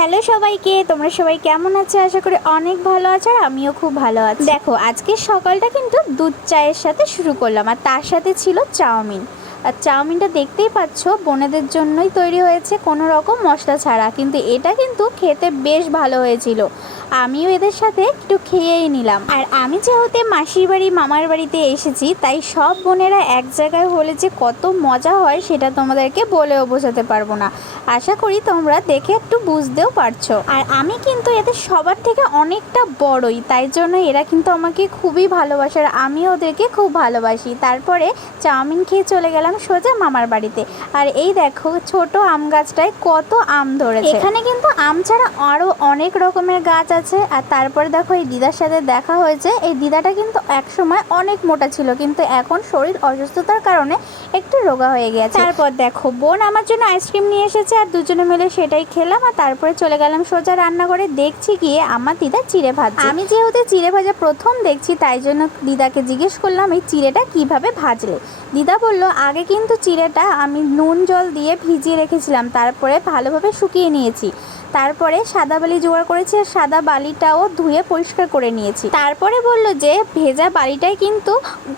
Hello সবাইকে, তোমরা সবাই কেমন আছো? আশা করি অনেক ভালো আছো আর আমিও খুব ভালো আছি। দেখো আজকে সকালটা কিন্তু দুধ চায়ের সাথে শুরু করলাম আর তার সাথে ছিল চাউমিন। আর চাউমিনটা দেখতেই পাচ্ছ, বোনেদের জন্যই তৈরি হয়েছে কোনো রকম মশলা ছাড়া। কিন্তু এটা কিন্তু খেতে বেশ ভালো হয়েছিল। আমিও এদের সাথে একটু খেয়েই নিলাম। আর আমি যেহেতু মাসির বাড়ি, মামার বাড়িতে এসেছি, তাই সব বোনেরা এক জায়গায় হলে যে কত মজা হয় সেটা তোমাদেরকে বলেও বোঝাতে পারব না। আশা করি তোমরা দেখে একটু বুঝতেও পারছ। আর আমি কিন্তু এদের সবার থেকে অনেকটা বড়ই, তাই জন্য এরা কিন্তু আমাকে খুবই ভালোবাসে, আর আমি ওদেরকে খুব ভালোবাসি। তারপরে চাউমিন খেয়ে চলে গেলাম সোজা মামার বাড়িতে। আর এই দেখো ছোট আম গাছটায় কত আম ধরেছে। এখানে কিন্তু আম ছাড়া আরও অনেক রকমের গাছ আছে। আর তারপরে দেখো এই দিদার সাথে দেখা হয়েছে। এই দিদাটা কিন্তু একসময় অনেক মোটা ছিল কিন্তু এখন শরীর অসুস্থতার কারণে একটু রোগা হয়ে গেছে। তারপর দেখো বোন আমার জন্য আইসক্রিম নিয়ে এসেছে আর দুজনে মিলে সেটাই খেলাম। আর তারপরে চলে গেলাম সোজা রান্নাঘরে। দেখছি গিয়ে আমার দিদা চিড়ে ভাজছে। আমি যেহেতু চিড়ে ভাজা প্রথম দেখছি তাই জন্য দিদাকে জিজ্ঞেস করলাম এই চিড়েটা কীভাবে ভাজলে? দিদা বলল আগে কিন্তু চিড়েটা আমি নুন জল দিয়ে ভিজিয়ে রেখেছিলাম, তারপরে ভালোভাবে শুকিয়ে নিয়েছি। তারপরে সাদা বালি জোগাড় করেছি আর সাদা বালিটাও ধুয়ে পরিষ্কার করে নিয়েছি। তারপরে বলল যে, ভেজা বালিটাই কিন্তু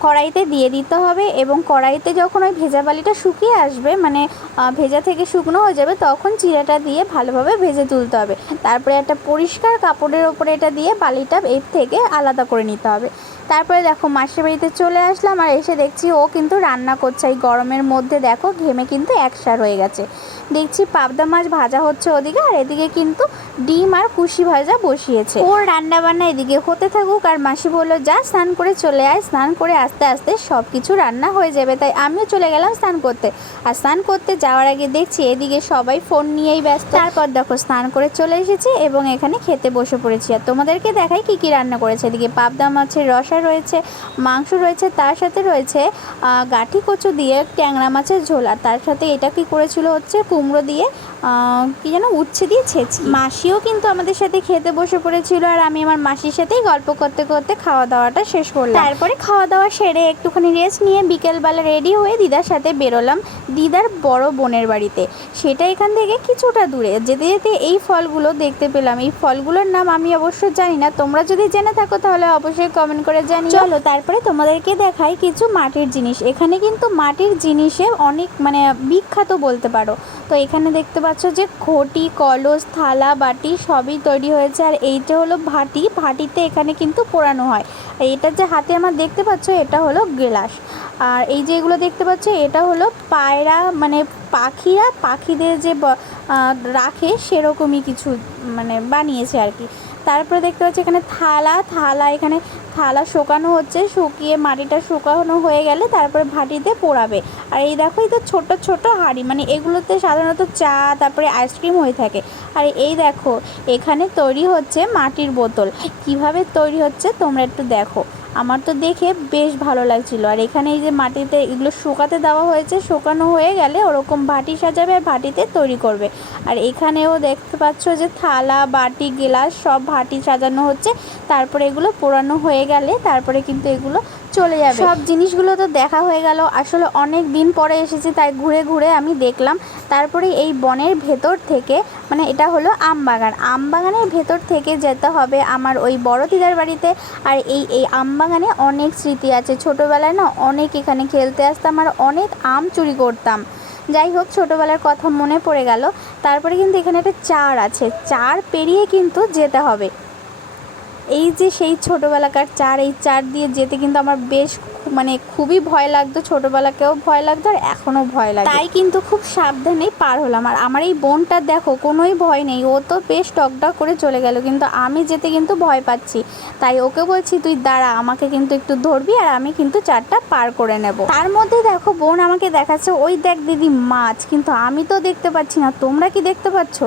কড়াইতে দিয়ে দিতে হবে এবং কড়াইতে যখন ওই ভেজা বালিটা শুকিয়ে আসবে মানে ভেজা থেকে শুকনো হয়ে যাবে, তখন চিড়াটা দিয়ে ভালোভাবে ভেজে তুলতে হবে। তারপরে একটা পরিষ্কার কাপড়ের ওপরে এটা দিয়ে বালিটা এর থেকে আলাদা করে নিতে হবে। তারপরে দেখো মাসির বাড়িতে চলে আসলাম আর এসে দেখছি ও কিন্তু রান্না করছে। এই গরমের মধ্যে দেখো ঘেমে কিন্তু একসার হয়ে গেছে। দেখছি পাবদা মাছ ভাজা হচ্ছে ওদিকে আর এদিকে কিন্তু ডিম আর কুশি ভাজা বসিয়েছে। ওর রান্না বান্না এদিকে হতে থাকুক আর মাসি বলল, যা স্নান করে চলে আয়, স্নান করে আস্তে আস্তে সব কিছু রান্না হয়ে যাবে। তাই আমিও চলে গেলাম স্নান করতে। আর স্নান করতে যাওয়ার আগে দেখছি এদিকে সবাই ফোন নিয়েই ব্যস্ত। তারপর দেখো স্নান করে চলে এসেছি এবং এখানে খেতে বসে পড়েছি। আর তোমাদেরকে দেখাই কি কি রান্না করেছে। এদিকে পাবদা মাছের রসা রয়েছে, মাংস রয়েছে, তার সাথে রয়েছে গাঠি কচু দিয়ে ট্যাংরা মাছের ঝোল। আর তার সাথে এটা কি করেছিল হচ্ছে, কুমড়ো দিয়ে কি যেন উচ্ছে দিয়ে ছেঁচি। মাসিও কিন্তু আমাদের সাথে খেতে বসে পড়েছিল আর আমি আমার মাসির সাথেই গল্প করতে করতে খাওয়া দাওয়াটা শেষ করলাম। তারপরে খাওয়া দাওয়া সেরে একটুখানি রেস্ট নিয়ে বিকেলবেলা রেডি হয়ে দিদার সাথে বেরোলাম দিদার বড় বোনের বাড়িতে। সেটা এখান থেকে কিছুটা দূরে। যেতে যেতে এই ফলগুলো দেখতে পেলাম। এই ফলগুলোর নাম আমি অবশ্য জানি না। তোমরা যদি জেনে থাকো তাহলে অবশ্যই কমেন্ট করে জানি চলো, তারপরে তোমাদেরকে দেখাই কিছু মাটির জিনিস। এখানে কিন্তু মাটির জিনিসে অনেক মানে বিখ্যাত বলতে পারো। তো এখানে দেখতে পাচ্ছ যে ঘটি কলস, থালা বাটি সবই তৈরি হয়েছে। আর এইটা হলো ভাটি। ভাটিতে এখানে কিন্তু পোড়ানো হয়। আর এটা যে হাতে আমার দেখতে পাচ্ছ, এটা হলো গ্লাস। আর এই যে এগুলো দেখতে পাচ্ছ, এটা হলো পায়রা মানে পাখিরা, পাখিদের যে রাখে, সেরকমই কিছু মানে বানিয়েছে আর কি। তারপরে দেখতে পাচ্ছি এখানে থালা থালা এখানে থালা শুকানো হচ্ছে, শুকিয়ে মাটিটা শুকানো হয়ে গেলে তারপরে ভাটিতে পোড়াবে। আর এই দেখো, এই তো ছোটো ছোটো হাঁড়ি মানে এগুলোতে সাধারণত চা, তারপরে আইসক্রিম হয়ে থাকে। আর এই দেখো, এখানে তৈরি হচ্ছে মাটির বোতল। কীভাবে তৈরি হচ্ছে তোমরা একটু দেখো। আমার তো দেখে বেশ ভালো লাগছিল। আর এখানে এই যে মাটিতে এগুলো শুকাতে দেওয়া হয়েছে, শুকানো হয়ে গেলে ওরকম ভাটি সাজাবে আর ভাটিতে তৈরি করবে। আর এখানেও দেখতে পাচ্ছ যে থালা, বাটি, গ্লাস সব ভাটি সাজানো হচ্ছে। তারপরে এগুলো পোড়ানো হয়ে গেলে তারপরে কিন্তু এগুলো চলে যাবে। সব জিনিসগুলো তো দেখা হয়ে গেল। আসলে অনেক দিন পরে এসেছি, তাই ঘুরে ঘুরে আমি দেখলাম। তারপরে এই বনের ভেতর থেকে মানে এটা হলো আম বাগান। আম বাগানের ভেতর থেকে যেতে হবে আমার ওই বড় দিদার বাড়িতে। আর এই এই আম বাগানে অনেক স্মৃতি আছে। ছোটোবেলায় না অনেক এখানে খেলতে আসতাম আর অনেক আম চুরি করতাম। যাই হোক, ছোটোবেলার কথা মনে পড়ে গেল। তারপরে কিন্তু এখানে একটা চার আছে। চার পেরিয়ে কিন্তু যেতে হবে। এই যে সেই ছোটোবেলাকার চার, এই চার দিয়ে যেতে কিন্তু আমার বেশ মানে খুবই ভয় লাগতো। ছোটোবেলাকেও ভয় লাগতো আর এখনও ভয় লাগে। তাই কিন্তু খুব সাবধানেই পার হলাম। আর আমার এই বোনটা দেখো, কোনোই ভয় নেই। ও তো বেশ টকটক করে চলে গেল, কিন্তু আমি যেতে কিন্তু ভয় পাচ্ছি। তাই ওকে বলছি, তুই দাঁড়া, আমাকে কিন্তু একটু ধরবি আর আমি কিন্তু চারটা পার করে নেব। তার মধ্যে দেখো, বোন আমাকে দেখাচ্ছে, ওই দেখ দিদি, মাছ, কিন্তু আমি তো দেখতে পাচ্ছি না। তোমরা কি দেখতে পাচ্ছ?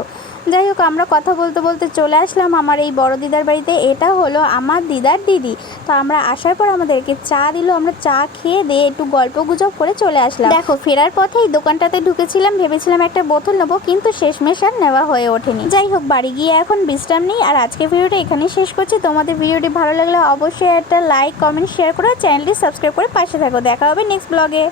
যাই হোক, আমরা কথা বলতে বলতে চলে আসলাম আমার এই বড় দিদার বাড়িতে। এটা হলো আমার দিদার দিদি। তো আমরা আসার পর আমাদেরকে চা দিল, আমরা চা খেয়ে দিয়ে একটু গল্প গুজব করে চলে আসলাম। দেখো, ফেরার পথে এই দোকানটাতে ঢুকেছিলাম, ভেবেছিলাম একটা বোতল নেব, কিন্তু শেষমেশ আর নেওয়া হয়ে ওঠেনি। যাই হোক, বাড়ি গিয়ে এখন বিশ্রাম নেই, আর আজকে ভিডিওটা এখানেই শেষ করছি। তোমাদের ভিডিওটি ভালো লাগলে অবশ্যই একটা লাইক, কমেন্ট, শেয়ার করে চ্যানেলটি সাবস্ক্রাইব করে পাশে থাকো। দেখা হবে নেক্সট ব্লগে।